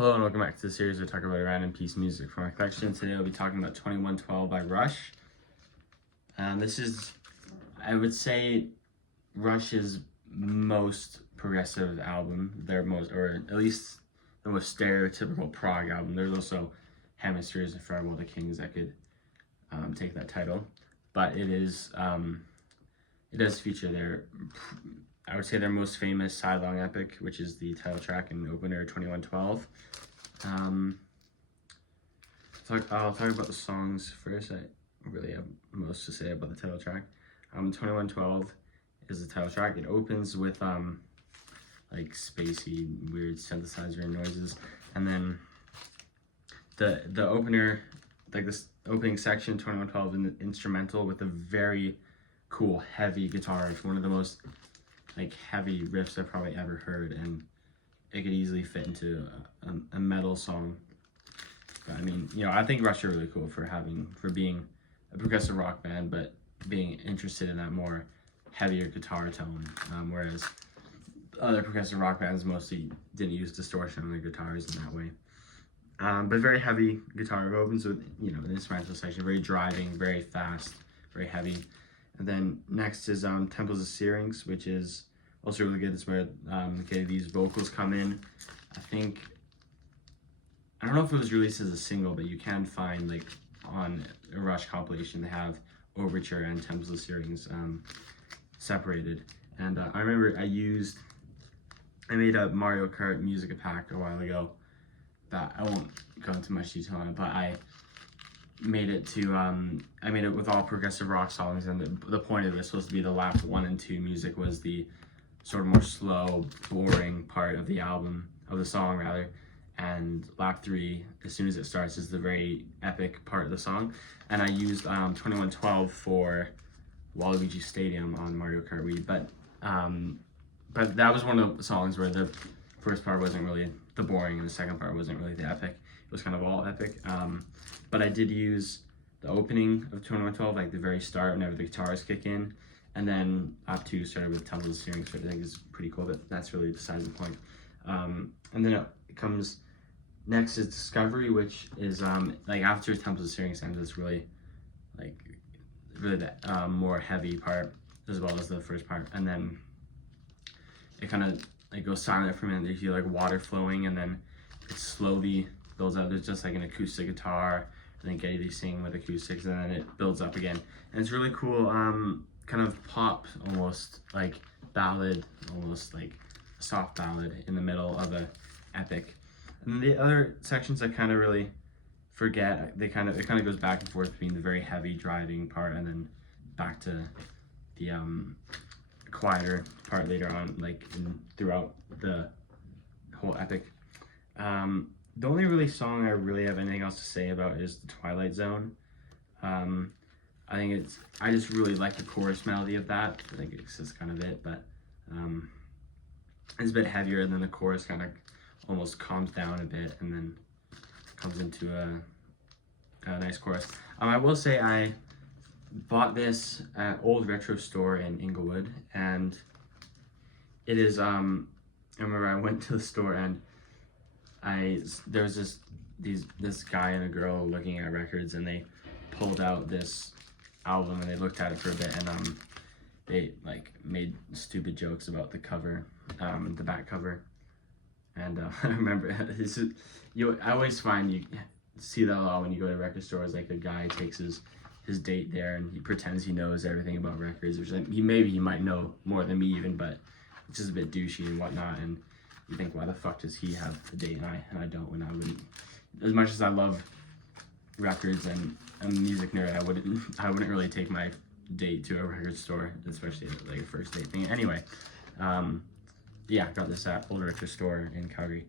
Hello and welcome back to the series where we talk about random piece of music from our collection. Today we'll be talking about 2112 by Rush. This is, I would say, Rush's most progressive album. Their most, or at least the most stereotypical prog album. There's also Hemispheres and Farewell to Kings that could take that title. But it does feature their, I would say, their most famous side-long epic, which is the title track and opener 2112. I'll talk about the songs first. I really have most to say about the title track. 2112 is the title track. It opens with like spacey, weird synthesizer noises, and then the opener, like this opening section, 2112, in the instrumental with a very cool heavy guitar riff, one of the most like heavy riffs I've probably ever heard, and it could easily fit into a metal song. But I mean, you know, I think Rush are really cool for being a progressive rock band, but being interested in that more heavier guitar tone, whereas other progressive rock bands mostly didn't use distortion on their guitars in that way. But very heavy guitar. It opens with, you know, an instrumental section, very driving, very fast, very heavy. And then next is Temples of Syrinx, which is also really good. It's where these vocals come in. I don't know if it was released as a single, but you can find, like, on a Rush compilation, they have Overture and Temples of Syrinx separated. And I remember I made a Mario Kart music pack a while ago that I won't go into much detail on it, but I made it with all progressive rock songs, and the point of this was to be the lap 1 and 2 music was the sort of more slow, boring part of the album, of the song rather, and lap 3, as soon as it starts, is the very epic part of the song. And I used 2112 for Waluigi Stadium on Mario Kart Wii, but that was one of the songs where the first part wasn't really the boring and the second part wasn't really the epic. It was kind of all epic. But I did use the opening of 2112, like the very start, whenever the guitars kick in, and then lap 2 started with Temples of Syrinx, which I think is pretty cool, but that's really beside the point. And then it comes next is Discovery, which is like after Temples of Syrinx ends, it's really the more heavy part as well as the first part, and then it kind of like goes silent for a minute. You hear like water flowing, and then it slowly builds up. There's just like an acoustic guitar, and then Geddy singing with acoustics, and then it builds up again. And it's really cool, kind of pop, almost like ballad, almost like a soft ballad in the middle of a epic. And the other sections I kind of really forget. It kind of goes back and forth between the very heavy driving part and then back to the quieter part later on, like throughout the whole epic. The only really song I really have anything else to say about is the Twilight Zone. I just really like the chorus melody of that. I think it's just kind of it, but it's a bit heavier, and then the chorus kind of almost calms down a bit and then comes into a nice chorus. I will say I bought this at Old Retro Store in Inglewood, and it is, I remember I went to the store and there was this guy and a girl looking at records, and they pulled out this album and they looked at it for a bit, and they like made stupid jokes about the cover, the back cover. And I remember I always find you see that a lot when you go to record stores, like a guy takes his date there and he pretends he knows everything about records, which like, he might know more than me even, but it's just a bit douchey and whatnot. And you think, why the fuck does he have a date and I don't? When I wouldn't, as much as I love records and I'm a music nerd, I wouldn't really take my date to a record store, especially like a first date thing. Anyway, yeah, got this at Old Retro Store in Calgary.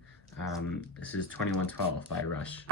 This is 2112 by Rush.